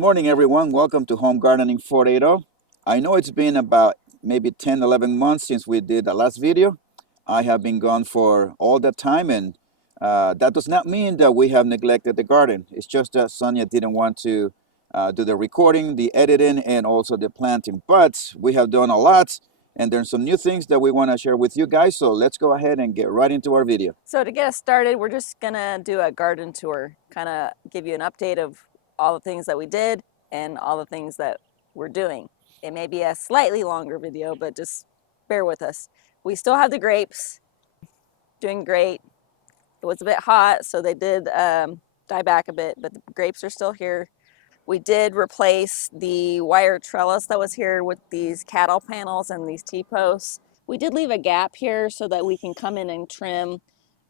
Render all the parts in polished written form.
morning, everyone. Welcome to Home Gardening 480. I know it's been about maybe 10, 11 months since we did the last video. I have been gone for all that time, and that does not mean that we have neglected the garden. It's just that Sonia didn't want to do the recording, the editing, and also the planting. But we have done a lot, and there's some new things that we want to share with you guys. So let's go ahead and get right into our video. So to get us started, we're just gonna do a garden tour, kind of give you an update of all the things that we did and all the things that we're doing. It may be a slightly longer video, but just bear with us. We still have the grapes, doing great. It was a bit hot, so they did die back a bit, but the grapes are still here. We did replace the wire trellis that was here with these cattle panels and these T-posts. We did leave a gap here so that we can come in and trim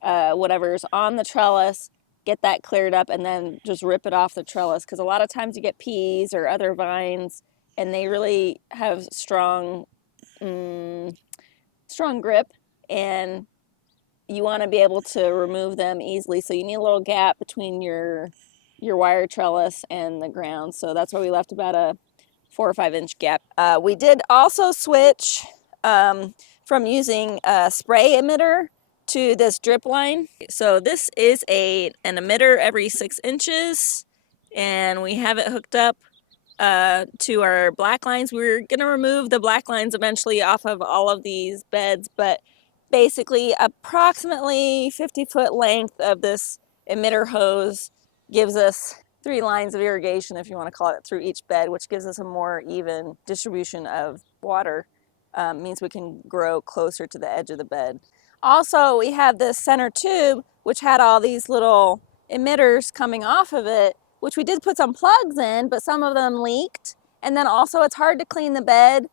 whatever's on the trellis, get that cleared up, and then just rip it off the trellis, because a lot of times you get peas or other vines and they really have strong grip, and you want to be able to remove them easily, so you need a little gap between your wire trellis and the ground. So that's why we left about a 4 or 5 inch gap. We did also switch from using a spray emitter to this drip line. So this is an emitter every 6 inches, and we have it hooked up to our black lines. We're gonna remove the black lines eventually off of all of these beds, but basically approximately 50-foot length of this emitter hose gives us 3 lines of irrigation, if you want to call it, through each bed, which gives us a more even distribution of water. Means we can grow closer to the edge of the bed. Also, we have this center tube, which had all these little emitters coming off of it, which we did put some plugs in, but some of them leaked. And then also it's hard to clean the bed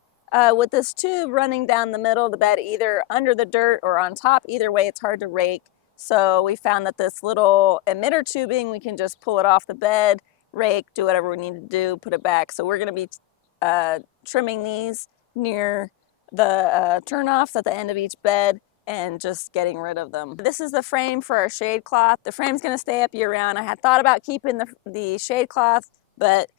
with this tube running down the middle of the bed, either under the dirt or on top. Either way, it's hard to rake. So we found that this little emitter tubing, we can just pull it off the bed, rake, do whatever we need to do, put it back. So we're gonna be trimming these near the turnoffs at the end of each bed and just getting rid of them. This is the frame for our shade cloth. The frame's gonna stay up year round. I had thought about keeping the shade cloth, but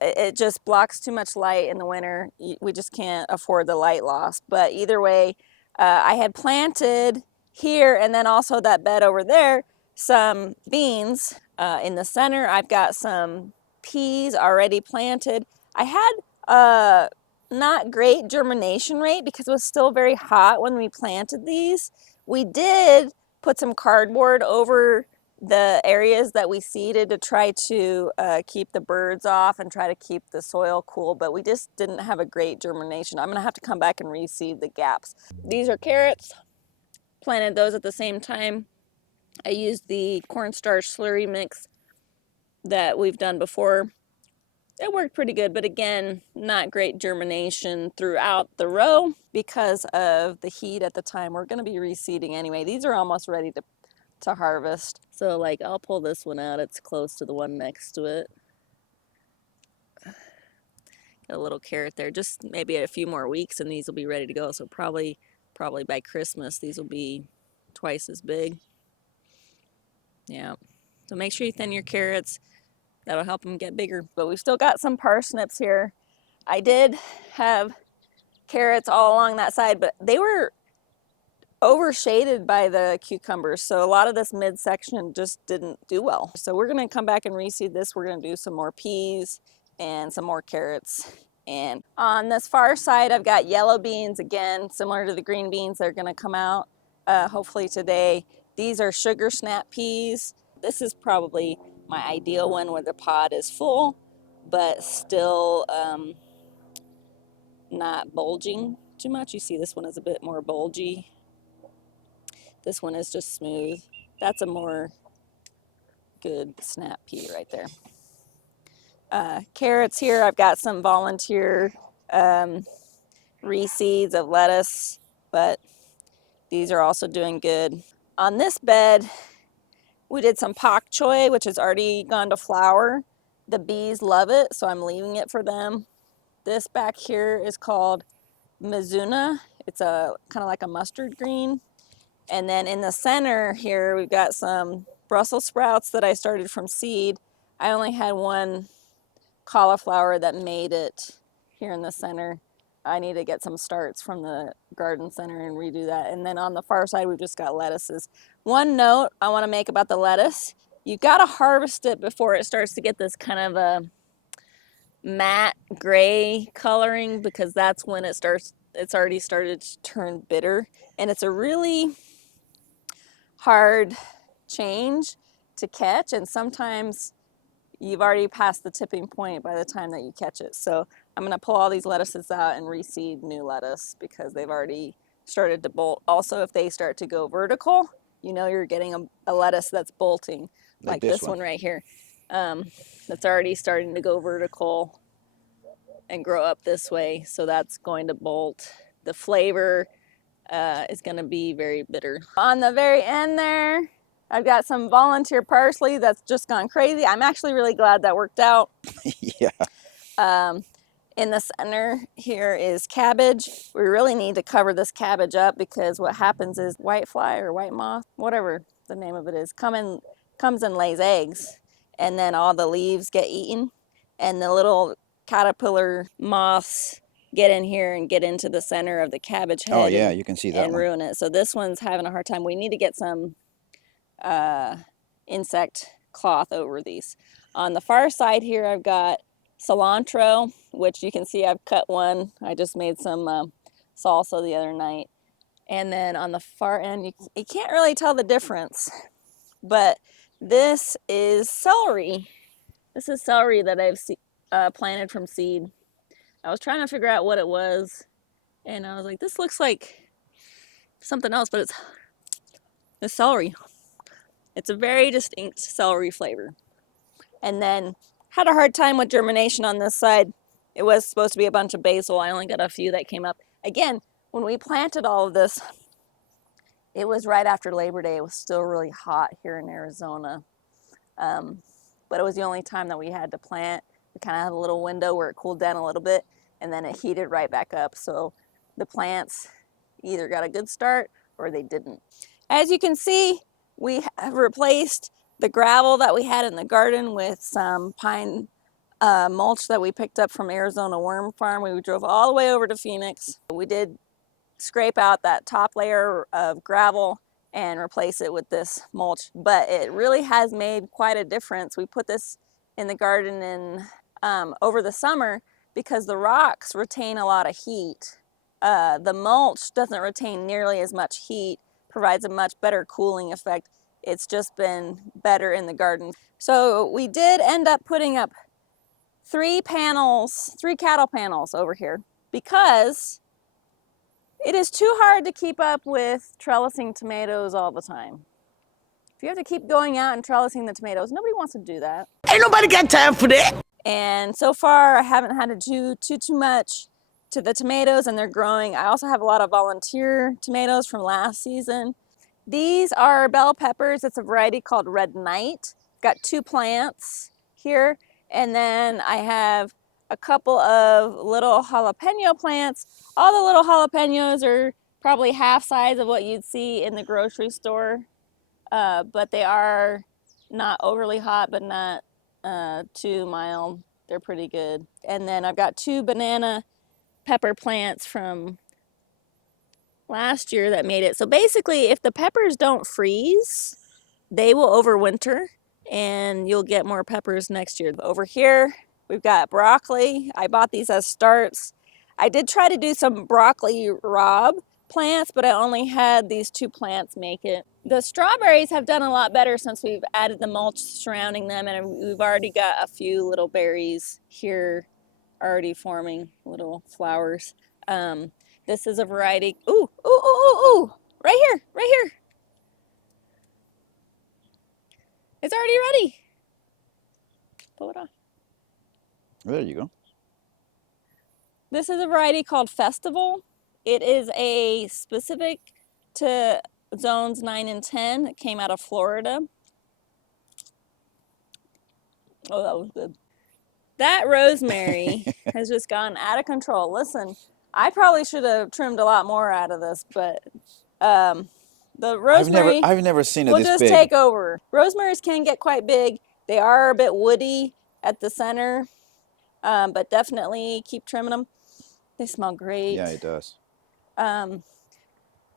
it just blocks too much light in the winter. We just can't afford the light loss. But either way, I had planted here, and then also that bed over there, some beans. In the center, I've got some peas already planted. I had not great germination rate because it was still very hot when we planted these. We did put some cardboard over the areas that we seeded to try to keep the birds off and try to keep the soil cool, but we just didn't have a great germination. I'm gonna have to come back and reseed the gaps. These are carrots. Planted those at the same time. I used the cornstarch slurry mix that we've done before. It worked pretty good, but again, not great germination throughout the row because of the heat at the time. We're gonna be reseeding anyway. These are almost ready to harvest. So like I'll pull this one out. It's close to the one next to it. Got a little carrot there. Just maybe a few more weeks and these will be ready to go. So probably by Christmas these will be twice as big. Yeah. So make sure you thin your carrots. That'll help them get bigger. But we've still got some parsnips here. I did have carrots all along that side, but they were overshaded by the cucumbers, so a lot of this midsection just didn't do well. So we're gonna come back and reseed this. We're gonna do some more peas and some more carrots. And on this far side, I've got yellow beans, again, similar to the green beans. They're gonna come out hopefully today. These are sugar snap peas. This is probably my ideal one where the pod is full, but still not bulging too much. You see this one is a bit more bulgy. This one is just smooth. That's a more good snap pea right there. Carrots here, I've got some volunteer reseeds of lettuce, but these are also doing good. On this bed, we did some pak choi, which has already gone to flower. The bees love it, so I'm leaving it for them. This back here is called Mizuna. It's a kind of like a mustard green. And then in the center here, we've got some Brussels sprouts that I started from seed. I only had one cauliflower that made it here in the center. I need to get some starts from the garden center and redo that. And then on the far side, we've just got lettuces. One note I want to make about the lettuce, you got to harvest it before it starts to get this kind of a matte gray coloring, because that's when it's already started to turn bitter. And it's a really hard change to catch, and sometimes you've already passed the tipping point by the time that you catch it. So I'm going to pull all these lettuces out and reseed new lettuce because they've already started to bolt. Also, if they start to go vertical, you know you're getting a lettuce that's bolting, like this one right here. That's already starting to go vertical and grow up this way. So that's going to bolt. The flavor is going to be very bitter. On the very end there, I've got some volunteer parsley that's just gone crazy. I'm actually really glad that worked out. Yeah. In the center here is cabbage. We really need to cover this cabbage up because what happens is white fly or white moth, whatever the name of it is, comes and lays eggs, and then all the leaves get eaten, and the little caterpillar moths get in here and get into the center of the cabbage head. Oh yeah, you can see that and one. ruin it. So this one's having a hard time. We need to get some insect cloth over these. On the far side here, I've got cilantro, which you can see I've cut one. I just made some salsa the other night. And then on the far end, you can't really tell the difference, but this is celery. This is celery that I've planted from seed. I was trying to figure out what it was, and I was like, this looks like something else, but it's celery. It's a very distinct celery flavor. And then had a hard time with germination on this side. It was supposed to be a bunch of basil. I only got a few that came up. Again, when we planted all of this, it was right after Labor Day. It was still really hot here in Arizona. But it was the only time that we had to plant. We kind of had a little window where it cooled down a little bit, and then it heated right back up. So the plants either got a good start or they didn't. As you can see, we have replaced the gravel that we had in the garden with some pine mulch that we picked up from Arizona Worm Farm. We drove all the way over to Phoenix. We did scrape out that top layer of gravel and replace it with this mulch, but it really has made quite a difference. We put this in the garden over the summer because the rocks retain a lot of heat. The mulch doesn't retain nearly as much heat, provides a much better cooling effect. It's just been better in the garden. So we did end up putting up 3 cattle panels over here because it is too hard to keep up with trellising tomatoes all the time. If you have to keep going out and trellising the tomatoes, nobody wants to do that. Ain't nobody got time for that. And so far, I haven't had to do too much to the tomatoes, and they're growing. I also have a lot of volunteer tomatoes from last season. These are bell peppers. It's a variety called Red Knight. Got 2 plants here, and then I have a couple of little jalapeno plants. All the little jalapenos are probably half size of what you'd see in the grocery store, but they are not overly hot, but not too mild. They're pretty good. And then I've got 2 banana pepper plants from last year that made it. So basically, if the peppers don't freeze, they will overwinter and you'll get more peppers next year. Over here, we've got broccoli. I bought these as starts. I did try to do some broccoli rabe plants, but I only had these 2 plants make it. The strawberries have done a lot better since we've added the mulch surrounding them, and we've already got a few little berries here already forming little flowers. This is a variety. Ooh, ooh, ooh, ooh, ooh. Right here, right here. It's already ready. Pull it off. There you go. This is a variety called Festival. It is a specific to zones 9 and 10. It came out of Florida. Oh, that was good. That rosemary has just gone out of control. Listen, I probably should have trimmed a lot more out of this, but the rosemary I've never seen it will this just big. take over. Rosemarys can get quite big. They are a bit woody at the center. but definitely keep trimming them. They smell great. Yeah, it does.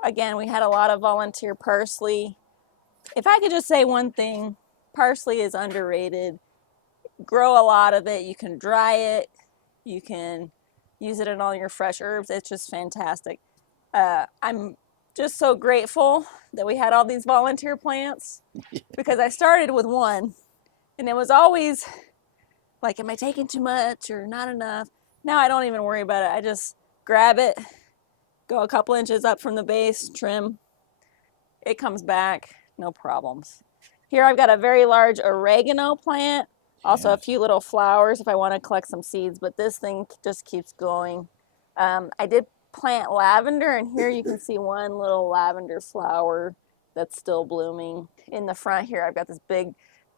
Again, we had a lot of volunteer parsley. If I could just say one thing, parsley is underrated. Grow a lot of it. You can dry it. You can use it in all your fresh herbs. It's just fantastic. I'm just so grateful that we had all these volunteer plants because I started with one and it was always like, am I taking too much or not enough? Now I don't even worry about it. I just grab it, go a couple inches up from the base, trim. It comes back, no problems. Here I've got a very large oregano plant, also a few little flowers if I want to collect some seeds, but this thing just keeps going. I did plant lavender, and here you can see one little lavender flower that's still blooming. In the front here, I've got this big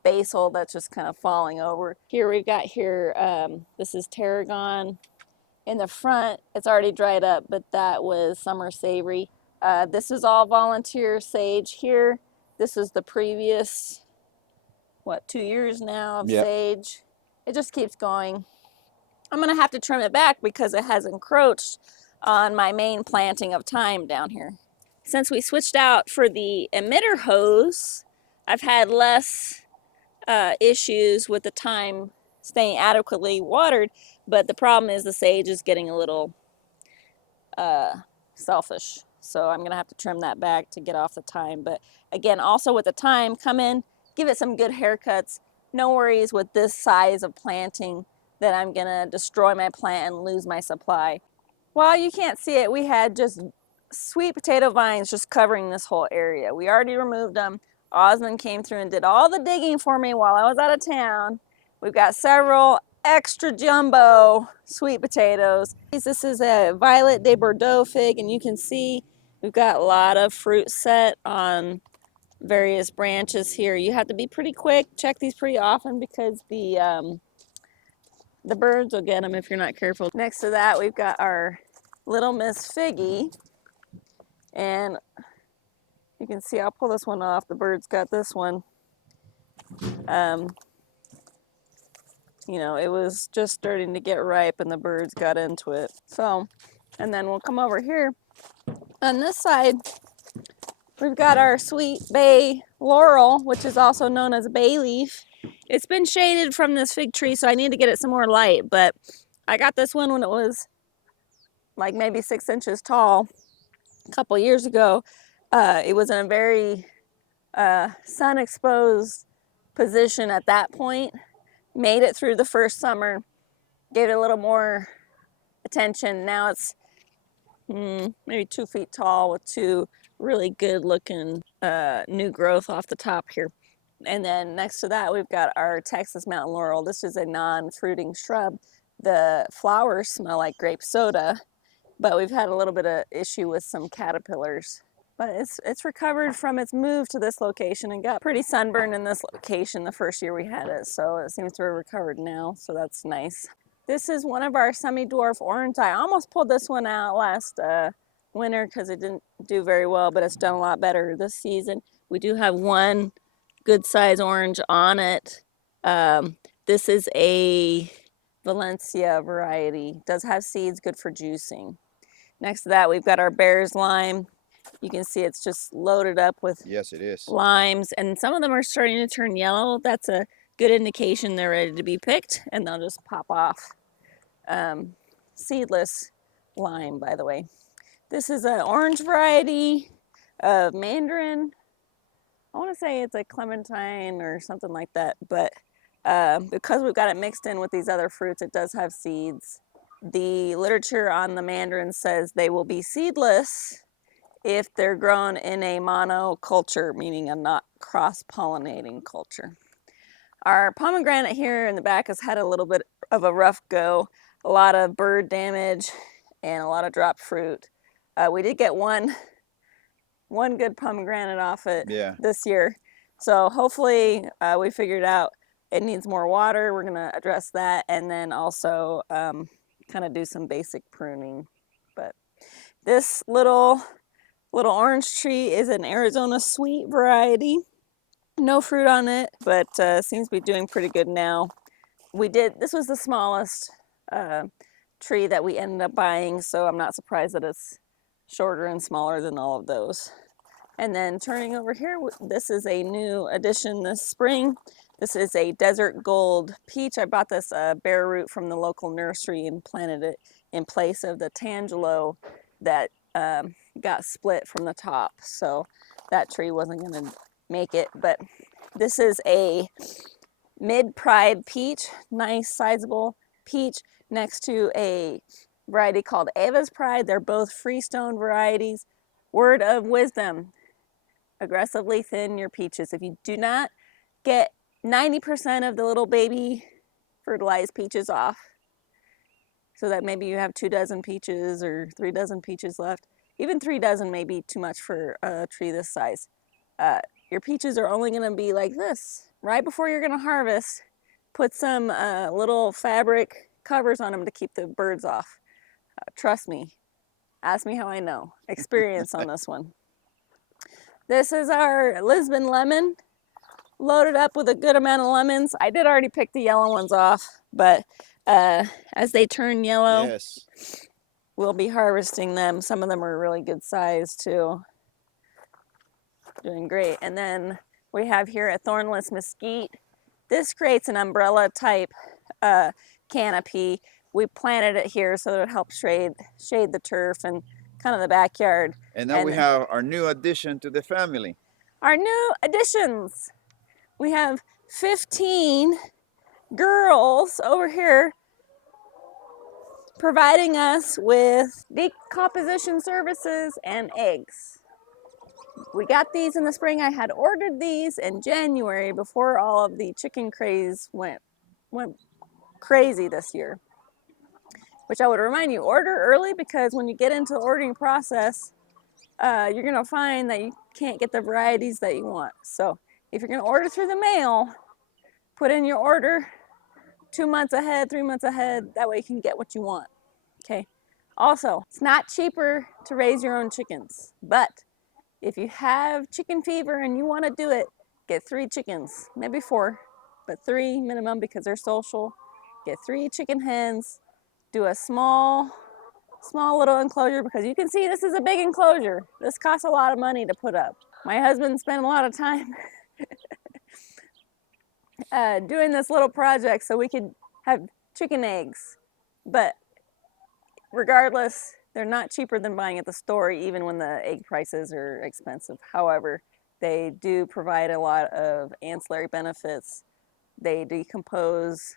basil that's just kind of falling over. Here we've got this is tarragon. In the front, it's already dried up, but that was summer savory. This is all volunteer sage here. This is the previous, 2 years now of sage. It just keeps going. I'm gonna have to trim it back because it has encroached on my main planting of thyme down here. Since we switched out for the emitter hose, I've had less issues with the thyme staying adequately watered, but the problem is the sage is getting a little selfish. So I'm gonna have to trim that back to get off the thyme. But again, also with the thyme, come in, give it some good haircuts. No worries with this size of planting that I'm gonna destroy my plant and lose my supply. While you can't see it, we had just sweet potato vines just covering this whole area. We already removed them. Osmond came through and did all the digging for me while I was out of town. We've got several extra jumbo sweet potatoes. This is a Violet de Bordeaux fig, and you can see we've got a lot of fruit set on various branches here. You have to be pretty quick, check these pretty often because the birds will get them if you're not careful. Next to that, we've got our Little Miss Figgy, and you can see, I'll pull this one off. The bird's got this one. You know, it was just starting to get ripe and the birds got into it. So, and then we'll come over here. On this side, we've got our sweet bay laurel, which is also known as bay leaf. It's been shaded from this fig tree, so I need to get it some more light, but I got this one when it was like maybe 6 inches tall a couple years ago. It was in a very sun exposed position at that point. Made it through the first summer, gave it a little more attention. Now it's maybe 2 feet tall with 2 really good looking new growth off the top here. And then next to that, we've got our Texas mountain laurel. This is a non-fruiting shrub. The flowers smell like grape soda, but we've had a little bit of issue with some caterpillars. But it's recovered from its move to this location and got pretty sunburned in this location the first year we had it. So it seems to have recovered now, so that's nice. This is one of our semi-dwarf orange. I almost pulled this one out last winter because it didn't do very well, but it's done a lot better this season. We do have one good size orange on it. This is a Valencia variety. It does have seeds, good for juicing. Next to that, we've got our Bear's Lime. You can see it's just loaded up with limes, and some of them are starting to turn yellow. That's a good indication they're ready to be picked, and they'll just pop off. Seedless lime, by the way. This is an orange variety of mandarin. I want to say it's a clementine or something like that, but because we've got it mixed in with these other fruits, it does have seeds. The literature on the mandarin says they will be seedless if they're grown in a monoculture, meaning a not cross-pollinating culture. Our pomegranate here in the back has had a little bit of a rough go, a lot of bird damage and a lot of dropped fruit. We did get one good pomegranate off it this year. So hopefully we figured out it needs more water. We're gonna address that, and then also kind of do some basic pruning. But this little orange tree is an Arizona sweet variety. No fruit on it, but seems to be doing pretty good now. This was the smallest tree that we ended up buying, so I'm not surprised that it's shorter and smaller than all of those. And then turning over here, this is a new addition this spring. This is a desert gold peach. I bought this bare root from the local nursery and planted it in place of the Tangelo that got split from the top. So that tree wasn't going to make it. But this is a mid-pride peach, nice sizable peach next to a variety called Ava's Pride. They're both freestone varieties. Word of wisdom: aggressively thin your peaches. If you do not get 90% of the little baby fertilized peaches off, so that maybe you have 2 dozen peaches or 3 dozen peaches left. Even 3 dozen may be too much for a tree this size. Your peaches are only going to be like this. Right before you're going to harvest, put some little fabric covers on them to keep the birds off. Trust me. Ask me how I know. Experience on this one. This is our Lisbon lemon, loaded up with a good amount of lemons. I did already pick the yellow ones off, but as they turn yellow, Yes. we'll be harvesting them. Some of them are really good size too. Doing great. And then we have here a thornless mesquite. This creates an umbrella type canopy. We planted it here so that it helps shade the turf and kind of the backyard. And now we have our new addition to the family. Our new additions. We have 15 girls over here providing us with decomposition services and eggs. We got these in the spring. I had ordered these in January before all of the chicken craze went crazy this year. Which I would remind you, order early, because when you get into the ordering process, you're gonna find that you can't get the varieties that you want. So if you're gonna order through the mail, put in your order 2 months ahead, 3 months ahead. That way you can get what you want, okay? Also, it's not cheaper to raise your own chickens, but if you have chicken fever and you wanna do it, get 3 chickens, maybe 4, but 3 minimum because they're social. Get 3 chicken hens, do a small little enclosure, because you can see this is a big enclosure. This costs a lot of money to put up. My husband spent a lot of time doing this little project so we could have chicken eggs. But regardless, they're not cheaper than buying at the store, even when the egg prices are expensive. However, they do provide a lot of ancillary benefits. They decompose,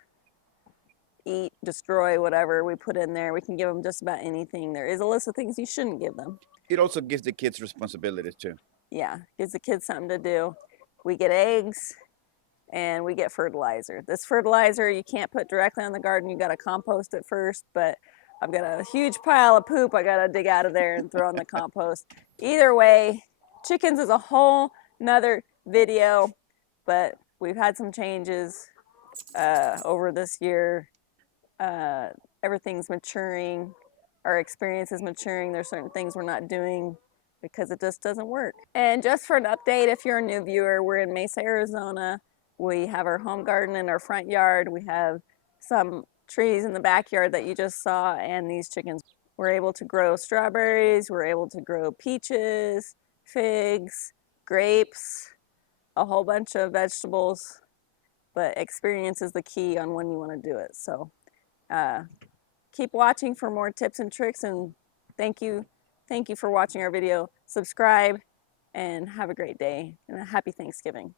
eat, destroy whatever we put in there. We can give them just about anything. There is a list of things you shouldn't give them. It also gives the kids responsibilities too. Yeah, gives the kids something to do. We get eggs and we get fertilizer. This fertilizer you can't put directly on the garden. You got to compost it first, but I've got a huge pile of poop I got to dig out of there and throw in the compost. Either way, chickens is a whole nother video, but we've had some changes over this year. Everything's maturing. Our experience is maturing. There's certain things we're not doing because it just doesn't work. And just for an update, if you're a new viewer, we're in Mesa, Arizona. We have our home garden in our front yard. We have some trees in the backyard that you just saw, and these chickens. We're able to grow strawberries. We're able to grow peaches, figs, grapes, a whole bunch of vegetables. But experience is the key on when you want to do it. So keep watching for more tips and tricks, and thank you for watching our video. Subscribe and have a great day and a happy Thanksgiving.